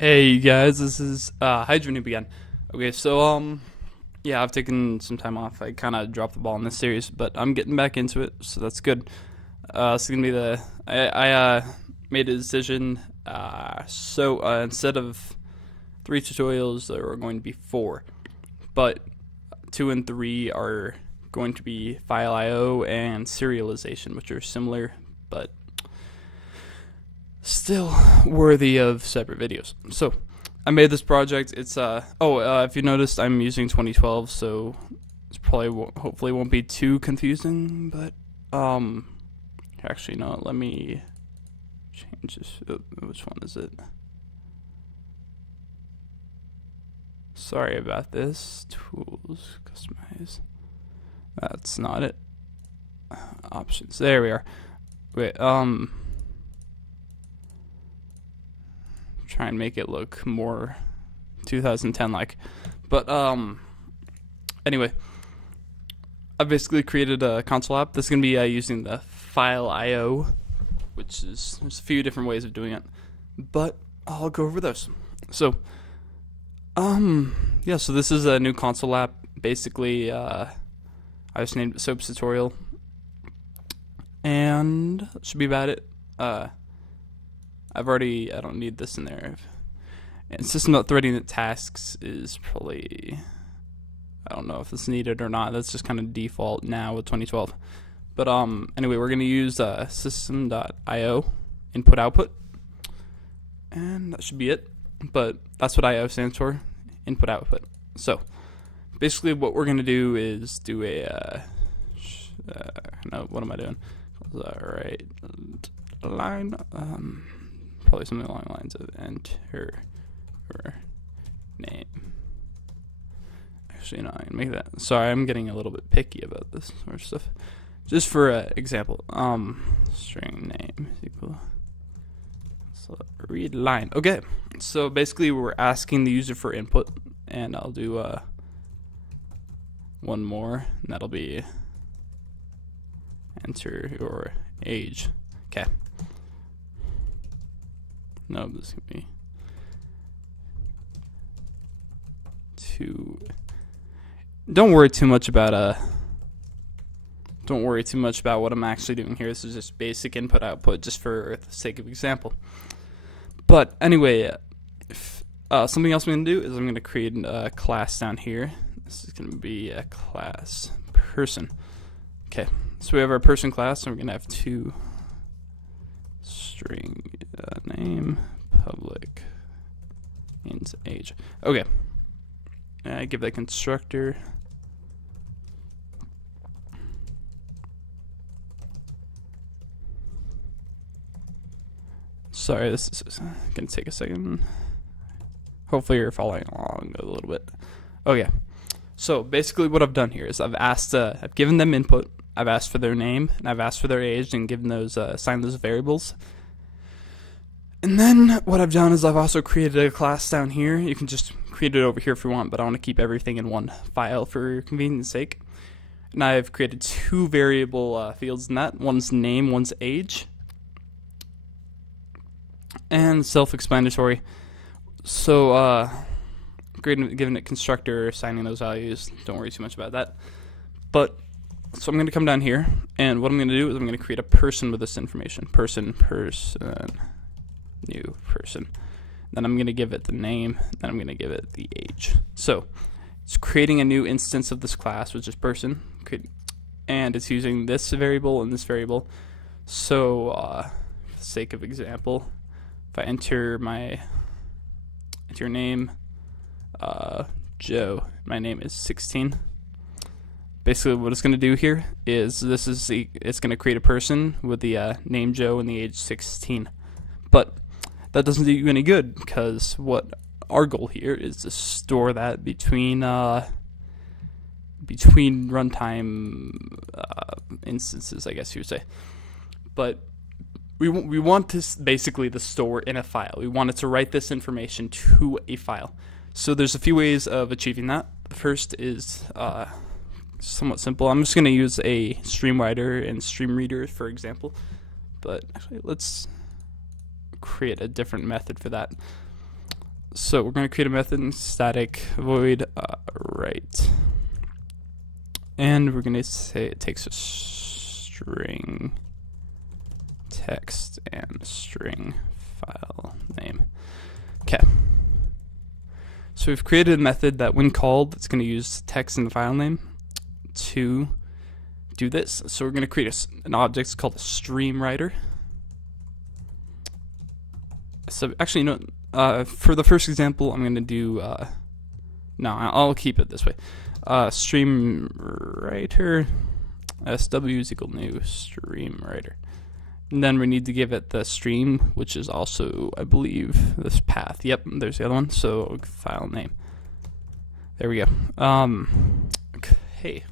Hey you guys, this is Hydrogen again. Okay, so yeah, I've taken some time off. I kind of dropped the ball in this series, but I'm getting back into it, so that's good. It's gonna be I made a decision. Instead of 3 tutorials, there are going to be 4, but 2 and 3 are going to be file.io and serialization, which are similar, but still worthy of separate videos. So I made this project. It's if you noticed, I'm using 2012, so it's probably hopefully won't be too confusing. But actually no, let me change this. Which one is it? Sorry about this. Tools, customize. That's not it. Options. There we are. Wait. Try and make it look more 2010 like. But anyway, I've basically created a console app. This is gonna be using the file.io, which is there's a few different ways of doing it, but I'll go over those. So yeah, so this is a new console app. Basically, I just named it Soaps Tutorial, and that should be about it. I don't need this in there. And system.threading tasks is probably, I don't know if it's needed or not. That's just kind of default now with 2012. But anyway, we're going to use system.io input output. And that should be it. But that's what IO stands for, input output. So basically what we're going to do is do a, no, what am I doing? Right line, probably something along the lines of enter your name. Actually, no, I can make that. Sorry, I'm getting a little bit picky about this sort of stuff. Just for example, string name is equal. So read line. Okay, so basically we're asking the user for input, and I'll do one more, and that'll be enter your age. Okay. No, this can be 2. Don't worry too much about what I'm actually doing here. This is just basic input output, just for the sake of example. But anyway, something else I'm gonna do is I'm gonna create a class down here. This is gonna be a class person. Okay, so we have our person class, and we're gonna have 2 string name public int age. Okay, I give that constructor. Sorry, this is gonna take a second. Hopefully you're following along a little bit. Okay, so basically what I've done here is I've given them input. I've asked for their name, and I've asked for their age, and given those, assigned those variables. And then what I've done is I've also created a class down here. You can just create it over here if you want, but I want to keep everything in one file for convenience sake. And I've created 2 variable fields in that. One's name, one's age. And self-explanatory. So, giving it constructor, assigning those values. Don't worry too much about that. But so I'm going to come down here, and what I'm going to do is I'm going to create a person with this information. Person, new person. Then I'm going to give it the name, then I'm going to give it the age. So it's creating a new instance of this class, which is person, and it's using this variable and this variable. So for the sake of example, if I enter name, Joe, my name is 16. Basically what it's going to do here is it's going to create a person with the name Joe and the age 16. But that doesn't do you any good, because what our goal here is to store that between runtime instances, I guess you would say. But we want this basically to store in a file. We want it to write this information to a file. So there's a few ways of achieving that. The first is somewhat simple. I'm just going to use a stream writer and stream reader for example, but actually let's create a different method for that. So we're going to create a method in static void write, and we're going to say it takes a string text and a string file name. Okay. So we've created a method that when called, it's going to use text and the file name to do this. So we're going to create an object called a stream writer. So actually, no. For the first example, I'm going to do. No, I'll keep it this way. Stream writer. SW is equal new stream writer. And then we need to give it the stream, which is also, I believe, this path. Yep, there's the other one. So file name. There we go. Okay.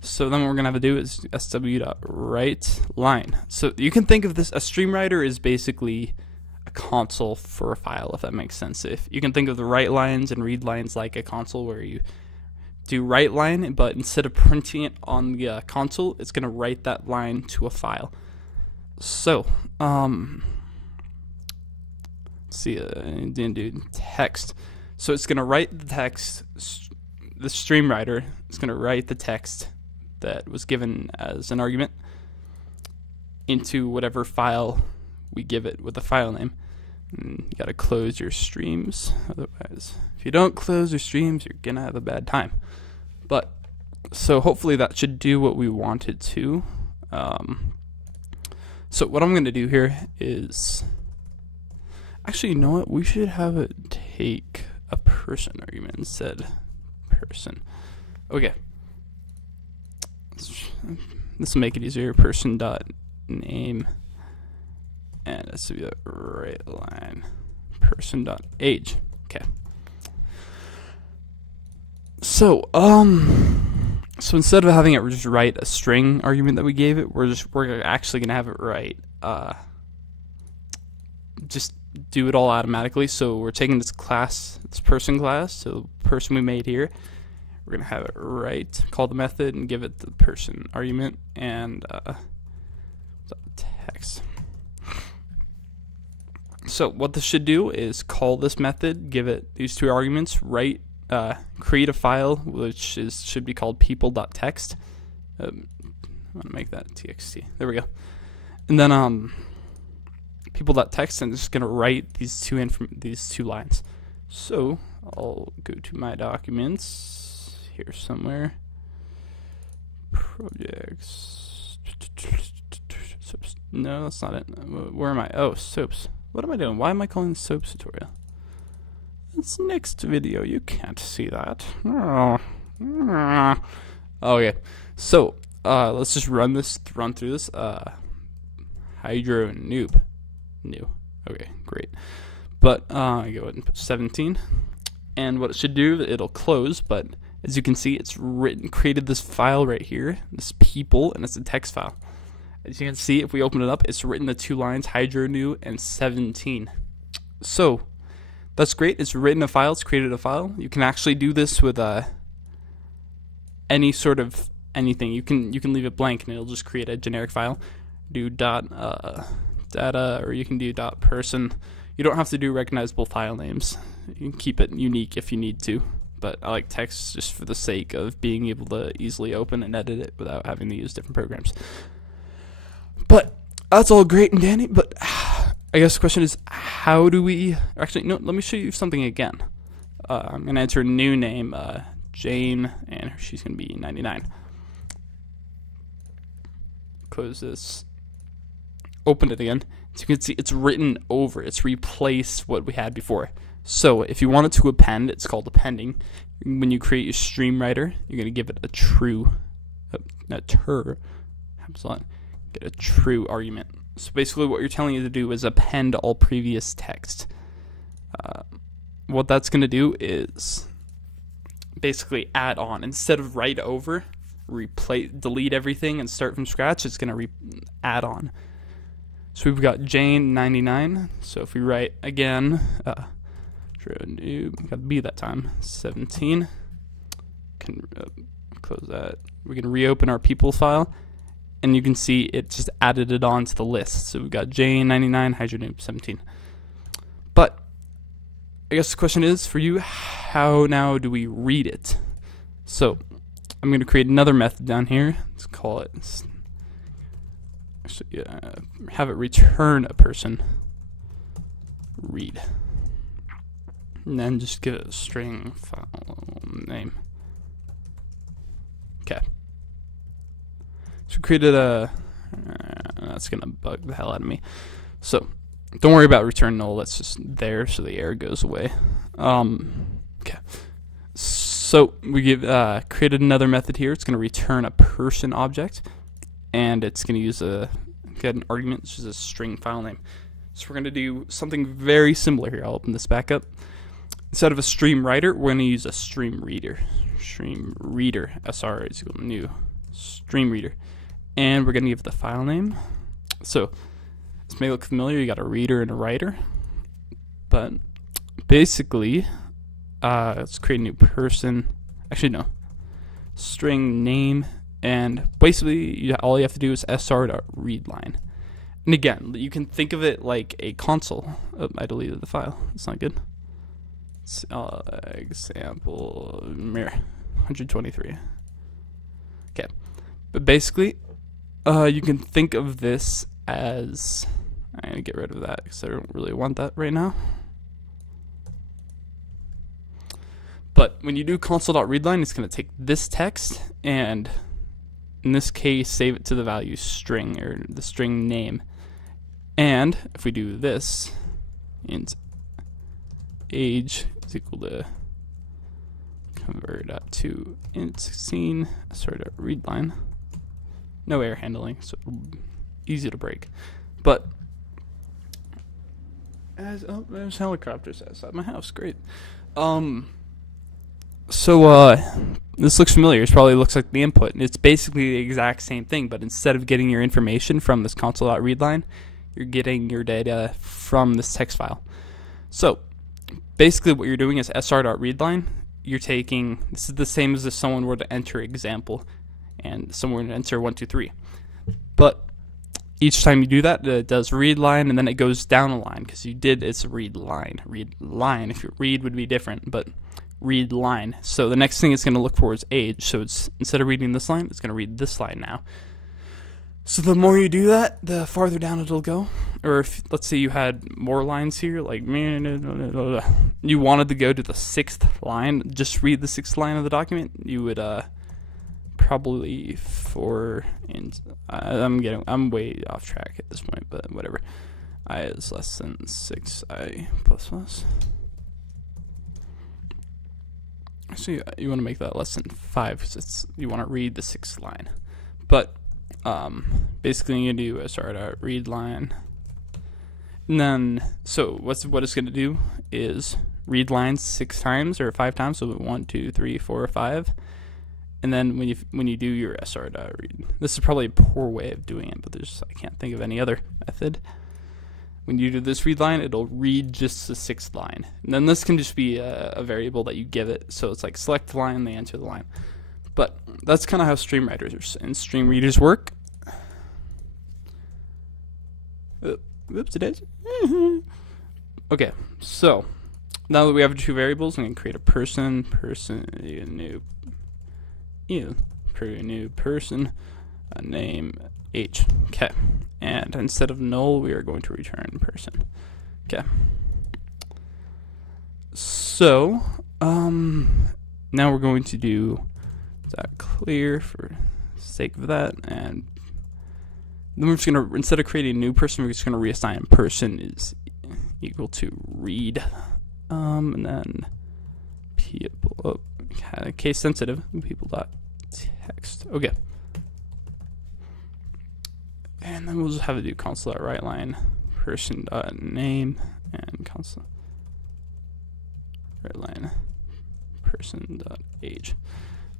So then what we're going to have to do is sw.write line. So you can think of this, a stream writer is basically a console for a file, if that makes sense. If you can think of the write lines and read lines like a console where you do write line, but instead of printing it on the console, it's going to write that line to a file. So, let's see, didn't do text. So it's going to write the text, the stream writer is going to write the text that was given as an argument into whatever file we give it with the file name. And you got to close your streams, otherwise, if you don't close your streams, you're going to have a bad time. But, so hopefully that should do what we wanted to. So what I'm going to do here is, actually, you know what? We should have it take a person argument instead. Person. Okay. This will make it easier. Person dot name, and this will be the right line. Person dot age. Okay. So so instead of having it just write a string argument that we gave it, we're actually gonna have it write just do it all automatically. So we're taking this class, this person class, so the person we made here, we're gonna have it write, call the method, and give it the person argument and text. So what this should do is call this method, give it these two arguments, write. Create a file which should be called people.txt. I want to make that txt. There we go. And then people.txt, and it's just gonna write these two lines. So I'll go to my documents here somewhere. Projects. No, that's not it. Where am I? Oh, soaps. What am I doing? Why am I calling this soaps tutorial? It's next video. You can't see that. Okay. So, let's just run through this. Hydro noob. New. Okay, great. But, I go ahead and put 17. And what it should do, it'll close, but as you can see, it's created this file right here, this people, and it's a text file. As you can see, if we open it up, it's written the two lines, hydro new and 17. So, that's great. It's written a file. It's created a file. You can actually do this with any sort of anything. You can leave it blank and it'll just create a generic file. Do dot data, or you can do dot person. You don't have to do recognizable file names. You can keep it unique if you need to. But I like text just for the sake of being able to easily open and edit it without having to use different programs. But that's all great and dandy. But I guess the question is, how do we... Actually, no, let me show you something again. I'm going to enter a new name, Jane, and she's going to be 99. Close this. Open it again. So you can see it's written over. It's replaced what we had before. So if you want it to append, it's called appending. When you create your stream writer, you're going to give it a true, get a true argument. So basically what you're telling it to do is append all previous text. What that's going to do is basically add on. Instead of write over, delete everything and start from scratch, it's going to add on. So we've got Jane 99. So if we write again, got B that time, 17. Can close that. We can reopen our people file. And you can see it just added it on to the list. So we've got Jane 99, Hydrogen 17. But I guess the question is for you, how now do we read it? So I'm going to create another method down here. Let's call it, actually, have it return a person. Read. And then just give it a string file name. Okay. So we created a, that's going to bug the hell out of me. So don't worry about return null, that's just there so the error goes away. Okay. So we created another method here. It's going to return a person object, and it's going to use get an argument, which is a string file name. So we're going to do something very similar here. I'll open this back up. Instead of a stream writer, we're going to use a stream reader. Stream reader, SR is equal to new stream reader. And we're going to give the file name. So this may look familiar. You got a reader and a writer. But basically, let's create a new person. Actually, no. String name. And basically, all you have to do is sr.readline. And again, you can think of it like a console. Oh, I deleted the file. That's not good. Example 123. Okay, but basically, you can think of this as, I'm gonna get rid of that because I don't really want that right now. But when you do console.readline, it's gonna take this text and, in this case, save it to the value string or the string name. And if we do this, int age is equal to convert that to int 16, readline. No error handling, so easy to break. But there's helicopters outside my house. Great. So this looks familiar. It probably looks like the input, and it's basically the exact same thing. But instead of getting your information from this console.readline, you're getting your data from this text file. So basically what you're doing is sr.readline. You're taking, this is the same as if someone were to enter example and someone were to enter 1, 2, 3. But each time you do that, it does read line and then it goes down a line because you did, it's read line. Read line, if you read would be different, but read line. So the next thing it's going to look for is age. So it's, instead of reading this line, it's going to read this line now. So the more you do that, the farther down it'll go. Or if, let's say you had more lines here, like you wanted to go to the 6th line, just read the 6th line of the document, you would probably I'm way off track at this point, but whatever. I is less than 6, I plus. So you want to make that less than 5 because you want to read the 6th line. But basically you do a read line, and then what it's going to do is read lines 6 times or 5 times. So 1, 2, 3, 4, 5, and then when you do your read, this is probably a poor way of doing it, but I can't think of any other method. When you do this read line, it'll read just the 6th line, and then this can just be a variable that you give it. So it's like select the line, they enter the line. But that's kind of how stream writers and stream readers work. Whoops, it is. Okay, so now that we have 2 variables, I'm going to create a person, new person, a name, age. Okay, and instead of null, we are going to return person. Okay. So, now we're going to do that clear for sake of that, and then we're just going to, instead of creating a new person, we're just going to reassign person is equal to read, and then people, case sensitive, people.text. Okay. And then we'll just have to do console.write line, person.name, and console.write line, person.age.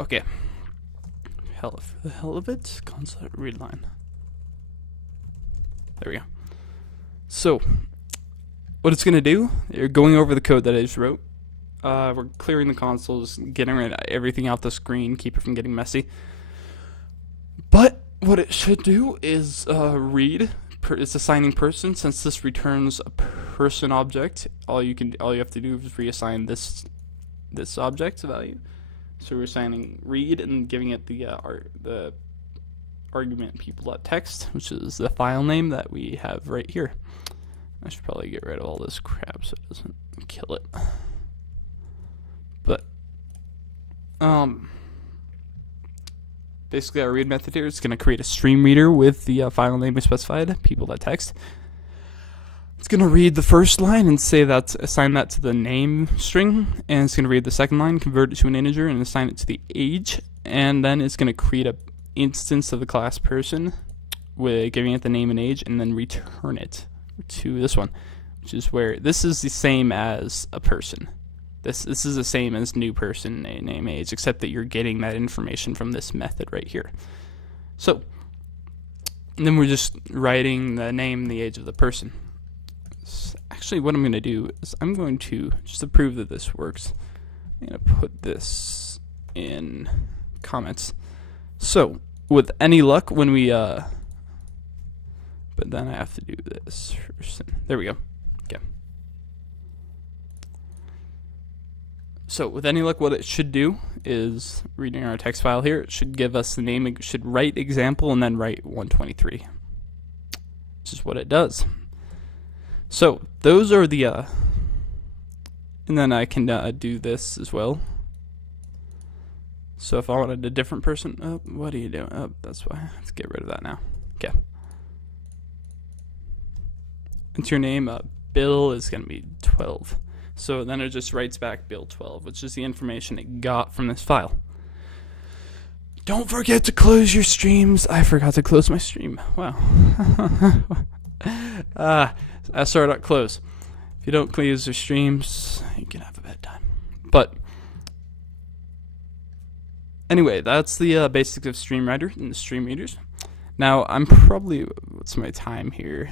Okay. For the hell of it, console.read line. There we go. So, what it's going to do, you're going over the code that I just wrote. We're clearing the consoles, getting rid of everything off the screen, keep it from getting messy. But what it should do is read. It's assigning person, since this returns a person object, all you have to do is reassign this object value. So we're assigning read and giving it the argument people.text, which is the file name that we have right here. I should probably get rid of all this crap so it doesn't kill it. But basically our read method here is going to create a stream reader with the file name we specified, people.text. It's going to read the first line and say assign that to the name string, and it's going to read the second line, convert it to an integer, and assign it to the age, and then it's going to create a instance of the class person with giving it the name and age, and then return it to this one, which is where this is the same as a person. This is the same as new person, name, age, except that you're getting that information from this method right here. So, and then we're just writing the name, the age of the person. So actually, what I'm going to do is I'm going to, just to prove that this works, I'm going to put this in comments. So, with any luck, when we, but then I have to do this first. There we go. Okay. So with any luck, what it should do is, reading our text file here, it should give us the name, it should write example and then write 123, which is what it does. So those are the, and then I can do this as well. So if I wanted a different person, oh, what are you doing? Oh, that's why. Let's get rid of that now. Okay. Enter your name. Bill is going to be 12. So then it just writes back Bill 12, which is the information it got from this file. Don't forget to close your streams. I forgot to close my stream. Wow. SR.close. If you don't close your streams, you can have a bad time. But anyway, that's the basics of StreamWriter and the stream readers. Now, I'm probably, what's my time here?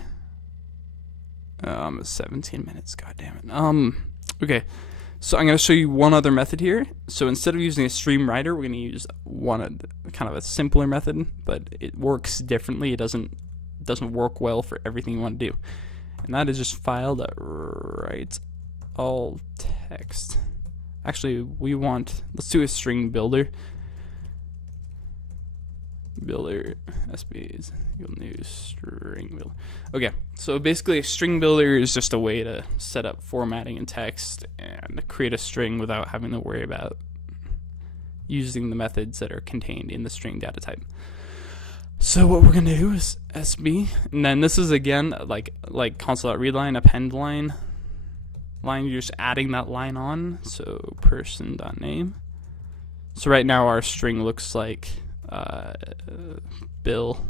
17 minutes, god damn it. Okay, so I'm going to show you one other method here. So instead of using a stream writer, we're going to use kind of a simpler method, but it works differently. It doesn't work well for everything you want to do. And that is just file.write all text. Actually, let's do a string builder. Builder SBs new string builder. Okay, so basically a string builder is just a way to set up formatting in text and create a string without having to worry about using the methods that are contained in the string data type. So what we're gonna do is SB, and then this is again like console.readline, append line. You're just adding that line on. So person.name. So right now our string looks like Bill.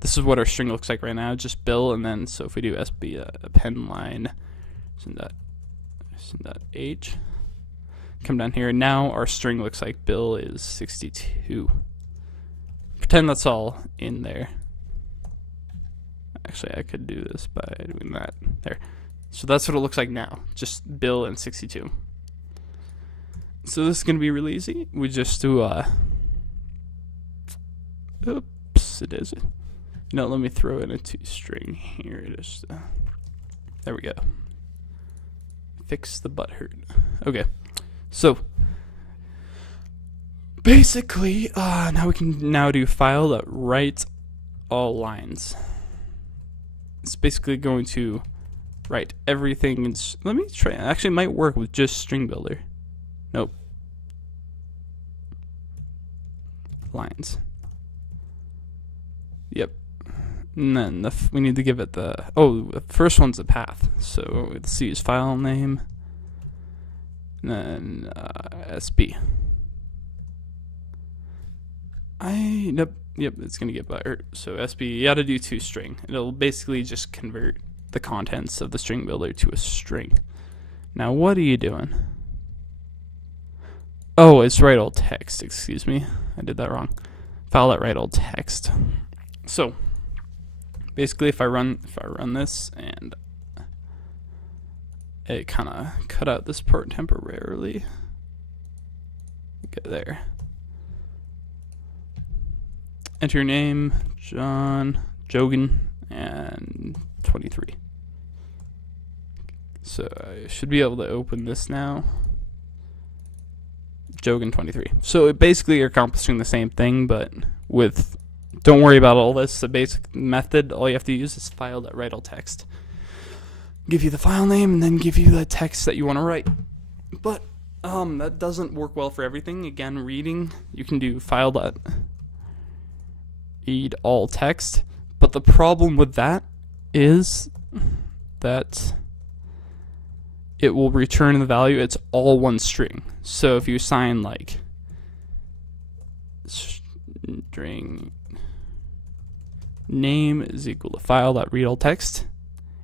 This is what our string looks like right now, just Bill, and then so if we do SB append line, send that H, come down here, and now our string looks like Bill is 62. Pretend that's all in there. Actually, I could do this by doing that there. So that's what it looks like now, just Bill and 62. So this is going to be really easy. We just do, oops, it is. No, let me throw in a string here. Just, there we go. Fix the butt hurt. Okay, so basically, now we can do file.write all lines. It's basically going to write everything. Let me try. Actually, it might work with just string builder. Nope. Lines. Yep. And then we need to give it the first one's a path. So let's use file name. And then SB. Yep, it's gonna get buttered. So SB, you gotta do toString. It'll basically just convert the contents of the string builder to a string. Now what are you doing? Oh, it's write all text, excuse me. I did that wrong. File.write all text. So basically if I run this and it kinda cut out this part temporarily. Get there. Enter your name, John Jogan and 23. So I should be able to open this now. Jogan 23. So it basically you're accomplishing the same thing, but with, don't worry about all this. The basic method, all you have to use is file.write all text. Give you the file name and then give you the text that you want to write. But that doesn't work well for everything. Again, reading, you can do file.read all text. But the problem with that is that it will return the value. It's all one string. So if you assign like string name is equal to file.read all text,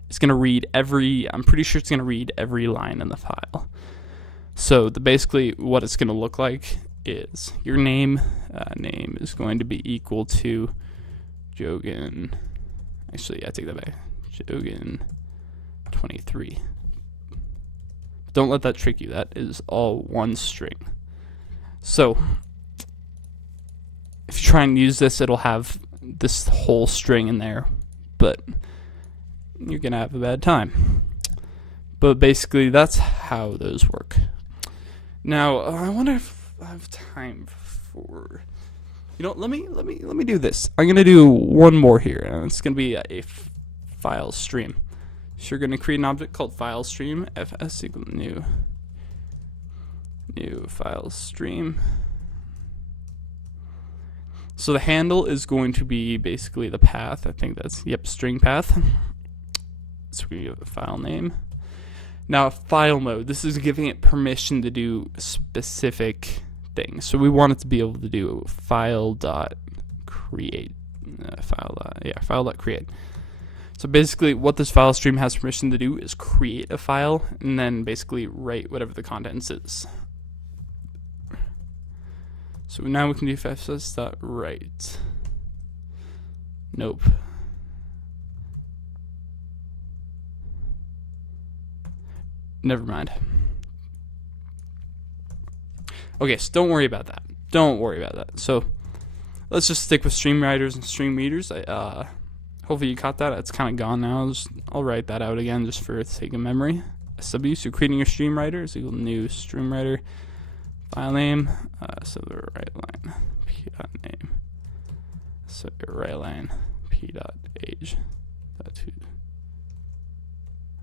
it's going to read I'm pretty sure it's going to read every line in the file. So basically what it's going to look like is your name is going to be equal to Jogan. Actually, I take that back. Jogan 23. Don't let that trick you. That is all one string. So if you try and use this, it'll have this whole string in there, but you're gonna have a bad time. But basically, that's how those work. Now, I wonder if I have time for. Let me do this. I'm gonna do one more here, and it's gonna be a file stream. So you're going to create an object called file stream, fs equal new file stream. So the handle is going to be basically the path. I think that's, string path. So we have a file name. Now file mode, this is giving it permission to do specific things. So we want it to be able to do file.create. File.create. So basically what this file stream has permission to do is create a file and then basically write whatever the contents is. So now we can do fs.write. Nope. Never mind. Okay, so don't worry about that. Don't worry about that. So let's just stick with stream writers and stream readers. Hopefully you caught that. It's kind of gone now. I'll write that out again just for the sake of memory. SW, so creating your stream writer is equal to new stream writer. File name, so the right line, p.name. So your right line, p.age.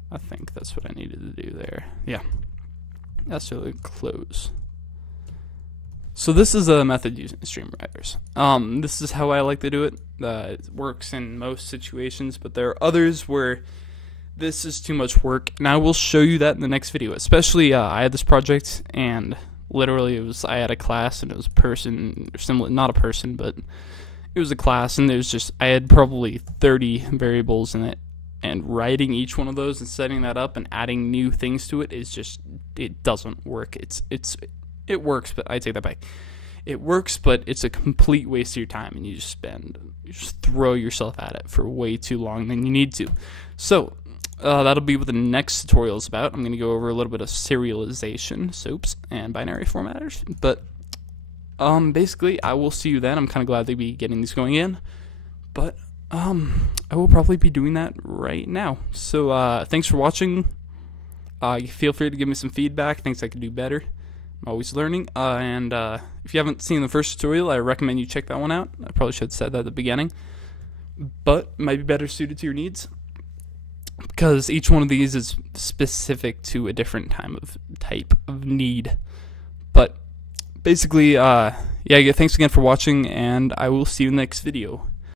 I think that's what I needed to do there. Yeah, that's really close. So this is a method used in stream writers. This is how I like to do it. It works in most situations, but there are others where this is too much work, and I will show you that in the next video. Especially, I had this project, and literally I had a class, and it was a person, or similar, not a person, but it was a class, and I had probably 30 variables in it, and writing each one of those and setting that up and adding new things to it is just, it doesn't work. It works, but I take that back. It works, but it's a complete waste of your time, and you just throw yourself at it for way too long than you need to. So that'll be what the next tutorial is about. I'm going to go over a little bit of serialization, SOAPs, and binary formatters. But basically, I will see you then. I'm kind of glad to be getting these going in, but I will probably be doing that right now. So thanks for watching. Feel free to give me some feedback, things I could do better. I'm always learning, and if you haven't seen the first tutorial, I recommend you check that one out. I probably should have said that at the beginning, but it might be better suited to your needs, because each one of these is specific to a different type of need. But basically, thanks again for watching, and I will see you in the next video.